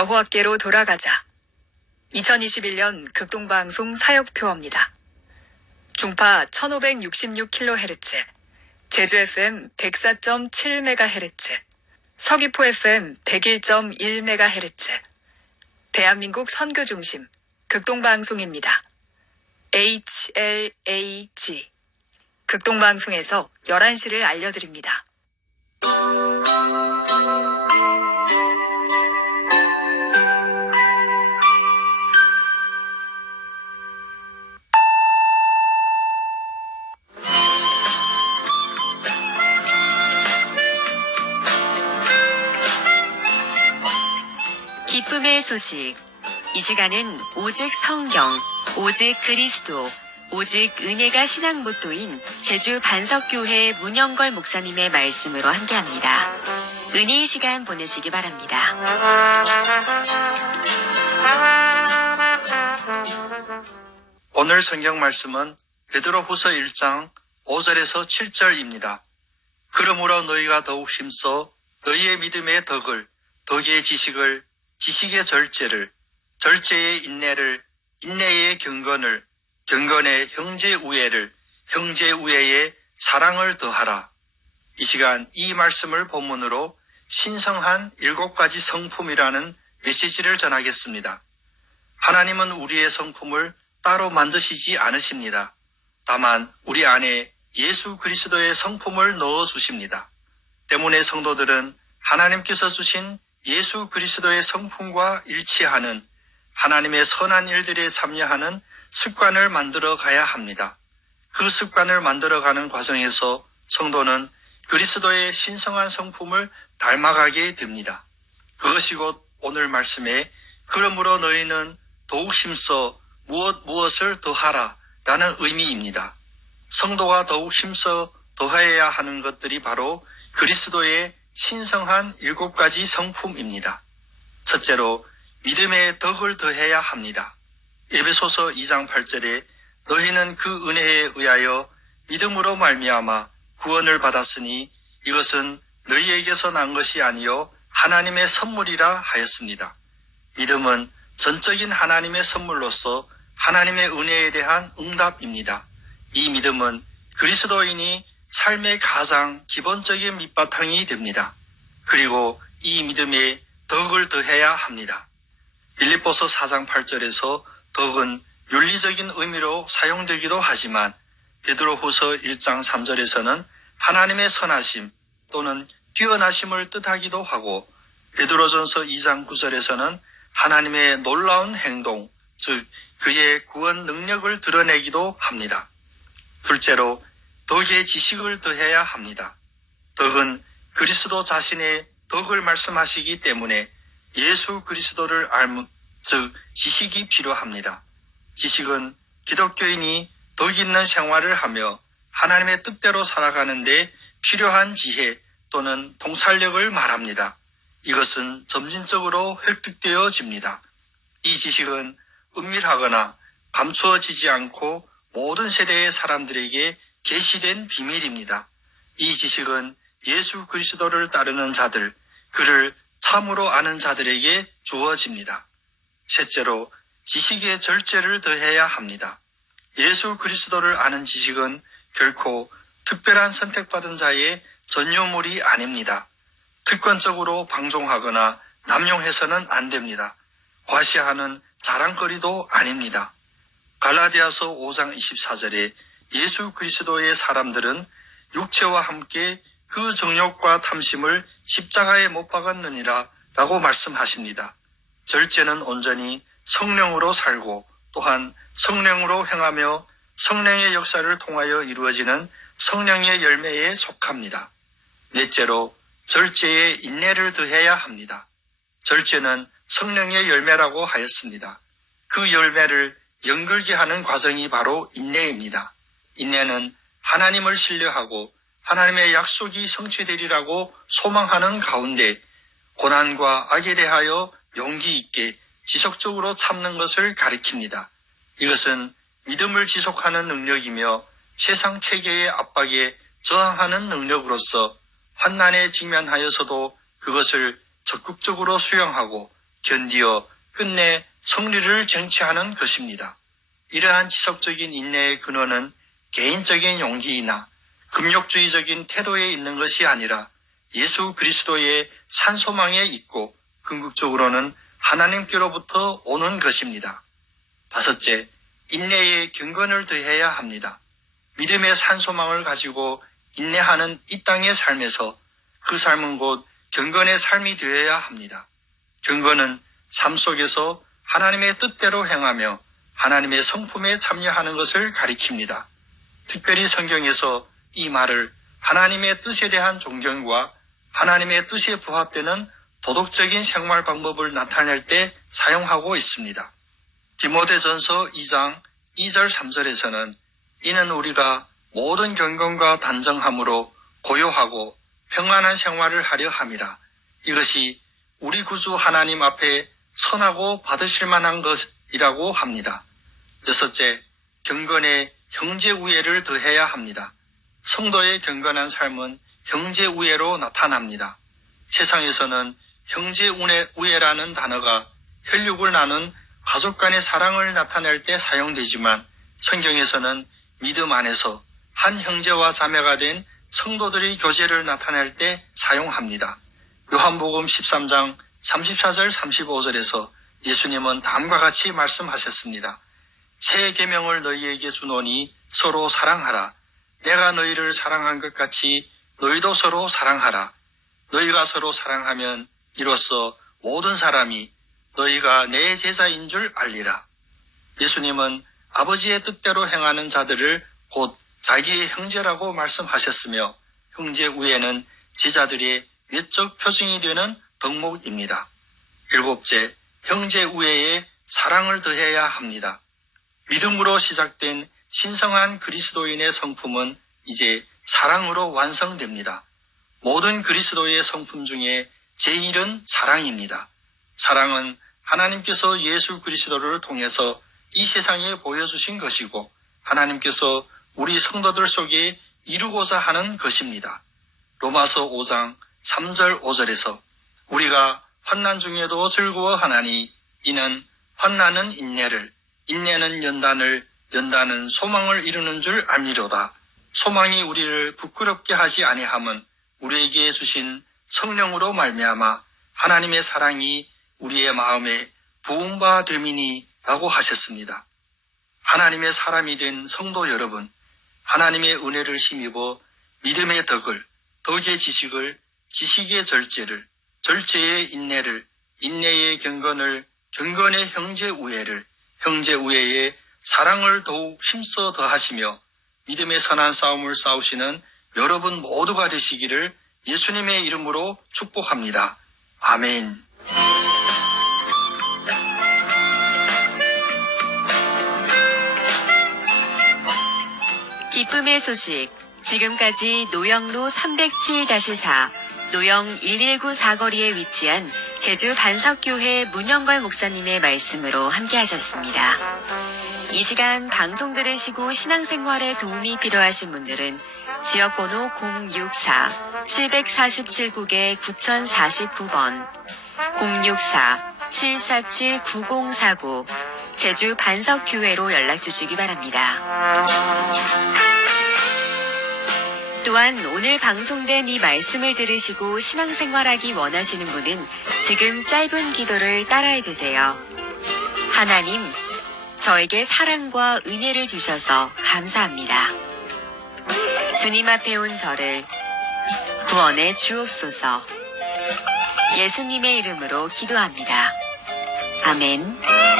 여호와께로 돌아가자. 2021년 극동방송 사역표어입니다. 중파 1566kHz, 제주 FM 104.7MHz, 서귀포 FM 101.1MHz, 대한민국 선교중심 극동방송입니다. HLAG 극동방송에서 11시를 알려드립니다. 기쁨의 소식. 이 시간은 오직 성경, 오직 그리스도, 오직 은혜가 신앙 모토인 제주 반석교회 문영걸 목사님의 말씀으로 함께합니다. 은혜의 시간 보내시기 바랍니다. 오늘 성경 말씀은 베드로후서 1장 5절에서 7절입니다. 그러므로 너희가 더욱 힘써 너희의 믿음의 덕을, 덕의 지식을, 지식의 절제를, 절제의 인내를, 인내의 경건을, 경건의 형제 우애를, 형제 우애의 사랑을 더하라. 이 시간 이 말씀을 본문으로 신성한 7가지 성품이라는 메시지를 전하겠습니다. 하나님은 우리의 성품을 따로 만드시지 않으십니다. 다만 우리 안에 예수 그리스도의 성품을 넣어 주십니다. 때문에 성도들은 하나님께서 주신 예수 그리스도의 성품과 일치하는 하나님의 선한 일들에 참여하는 습관을 만들어 가야 합니다. 그 습관을 만들어가는 과정에서 성도는 그리스도의 신성한 성품을 닮아가게 됩니다. 그것이 곧 오늘 말씀에 그러므로 너희는 더욱 힘써 무엇을 더하라 라는 의미입니다. 성도가 더욱 힘써 더해야 하는 것들이 바로 그리스도의 신성한 7가지 성품입니다. 첫째로 믿음의 덕을 더해야 합니다. 에베소서 2장 8절에 너희는 그 은혜에 의하여 믿음으로 말미암아 구원을 받았으니 이것은 너희에게서 난 것이 아니요 하나님의 선물이라 하였습니다. 믿음은 전적인 하나님의 선물로서 하나님의 은혜에 대한 응답입니다. 이 믿음은 그리스도인이 삶의 가장 기본적인 밑바탕이 됩니다. 그리고 이 믿음에 덕을 더해야 합니다. 빌립보서 4장 8절에서 덕은 윤리적인 의미로 사용되기도 하지만 베드로후서 1장 3절에서는 하나님의 선하심 또는 뛰어나심을 뜻하기도 하고 베드로전서 2장 9절에서는 하나님의 놀라운 행동, 즉 그의 구원 능력을 드러내기도 합니다. 둘째로 덕의 지식을 더해야 합니다. 덕은 그리스도 자신의 덕을 말씀하시기 때문에 예수 그리스도를 알무, 즉 지식이 필요합니다. 지식은 기독교인이 덕 있는 생활을 하며 하나님의 뜻대로 살아가는데 필요한 지혜 또는 통찰력을 말합니다. 이것은 점진적으로 획득되어집니다. 이 지식은 은밀하거나 감추어지지 않고 모든 세대의 사람들에게 계시된 비밀입니다. 이 지식은 예수 그리스도를 따르는 자들, 그를 참으로 아는 자들에게 주어집니다. 셋째로 지식의 절제를 더해야 합니다. 예수 그리스도를 아는 지식은 결코 특별한 선택받은 자의 전유물이 아닙니다. 특권적으로 방종하거나 남용해서는 안 됩니다. 과시하는 자랑거리도 아닙니다. 갈라디아서 5장 24절에 예수 그리스도의 사람들은 육체와 함께 그 정욕과 탐심을 십자가에 못 박았느니라 라고 말씀하십니다. 절제는 온전히 성령으로 살고 또한 성령으로 행하며 성령의 역사를 통하여 이루어지는 성령의 열매에 속합니다. 넷째로 절제에 인내를 더해야 합니다. 절제는 성령의 열매라고 하였습니다. 그 열매를 연결게 하는 과정이 바로 인내입니다. 인내는 하나님을 신뢰하고 하나님의 약속이 성취되리라고 소망하는 가운데 고난과 악에 대하여 용기 있게 지속적으로 참는 것을 가리킵니다. 이것은 믿음을 지속하는 능력이며 세상 체계의 압박에 저항하는 능력으로서 환난에 직면하여서도 그것을 적극적으로 수용하고 견디어 끝내 승리를 쟁취하는 것입니다. 이러한 지속적인 인내의 근원은 개인적인 용기이나 금욕주의적인 태도에 있는 것이 아니라 예수 그리스도의 산소망에 있고 궁극적으로는 하나님께로부터 오는 것입니다. 다섯째, 인내에 경건을 더해야 합니다. 믿음의 산소망을 가지고 인내하는 이 땅의 삶에서 그 삶은 곧 경건의 삶이 되어야 합니다. 경건은 삶 속에서 하나님의 뜻대로 행하며 하나님의 성품에 참여하는 것을 가리킵니다. 특별히 성경에서 이 말을 하나님의 뜻에 대한 존경과 하나님의 뜻에 부합되는 도덕적인 생활 방법을 나타낼 때 사용하고 있습니다. 디모데전서 2장 2절 3절에서는 이는 우리가 모든 경건과 단정함으로 고요하고 평안한 생활을 하려 함이라. 이것이 우리 구주 하나님 앞에 선하고 받으실 만한 것이라고 합니다. 여섯째, 경건에 형제 우애를 더해야 합니다. 성도의 경건한 삶은 형제 우애로 나타납니다. 세상에서는 형제 우애라는 단어가 혈육을 나눈 가족 간의 사랑을 나타낼 때 사용되지만 성경에서는 믿음 안에서 한 형제와 자매가 된 성도들의 교제를 나타낼 때 사용합니다. 요한복음 13장 34절 35절에서 예수님은 다음과 같이 말씀하셨습니다. 새 계명을 너희에게 주노니 서로 사랑하라. 내가 너희를 사랑한 것 같이 너희도 서로 사랑하라. 너희가 서로 사랑하면 이로써 모든 사람이 너희가 내 제자인 줄 알리라. 예수님은 아버지의 뜻대로 행하는 자들을 곧 자기의 형제라고 말씀하셨으며 형제 우애는 제자들의 외적 표징이 되는 덕목입니다. 일곱째, 형제 우애에 사랑을 더해야 합니다. 믿음으로 시작된 신성한 그리스도인의 성품은 이제 사랑으로 완성됩니다. 모든 그리스도의 성품 중에 제1은 사랑입니다. 사랑은 하나님께서 예수 그리스도를 통해서 이 세상에 보여주신 것이고 하나님께서 우리 성도들 속에 이루고자 하는 것입니다. 로마서 5장 3절 5절에서 우리가 환난 중에도 즐거워하나니 이는 환난은 인내를, 인내는 연단을, 연단은 소망을 이루는 줄 알미로다. 소망이 우리를 부끄럽게 하지 아니함은 우리에게 주신 성령으로 말미암아 하나님의 사랑이 우리의 마음에 부은 바 됨이니 라고 하셨습니다. 하나님의 사람이 된 성도 여러분, 하나님의 은혜를 힘입어 믿음의 덕을, 덕의 지식을, 지식의 절제를, 절제의 인내를, 인내의 경건을, 경건의 형제 우애를, 형제 우애의 사랑을 더욱 힘써 더하시며 믿음의 선한 싸움을 싸우시는 여러분 모두가 되시기를 예수님의 이름으로 축복합니다. 아멘. 기쁨의 소식. 지금까지 노영로 307-4, 노영 119 사거리에 위치한 제주 반석교회 문영걸 목사님의 말씀으로 함께하셨습니다. 이 시간 방송 들으시고 신앙생활에 도움이 필요하신 분들은 지역번호 064-747국에 9049번, 064-747-9049 제주 반석교회로 연락주시기 바랍니다. 또한 오늘 방송된 이 말씀을 들으시고 신앙생활하기 원하시는 분은 지금 짧은 기도를 따라해주세요. 하나님, 저에게 사랑과 은혜를 주셔서 감사합니다. 주님 앞에 온 저를 구원해 주옵소서. 예수님의 이름으로 기도합니다. 아멘.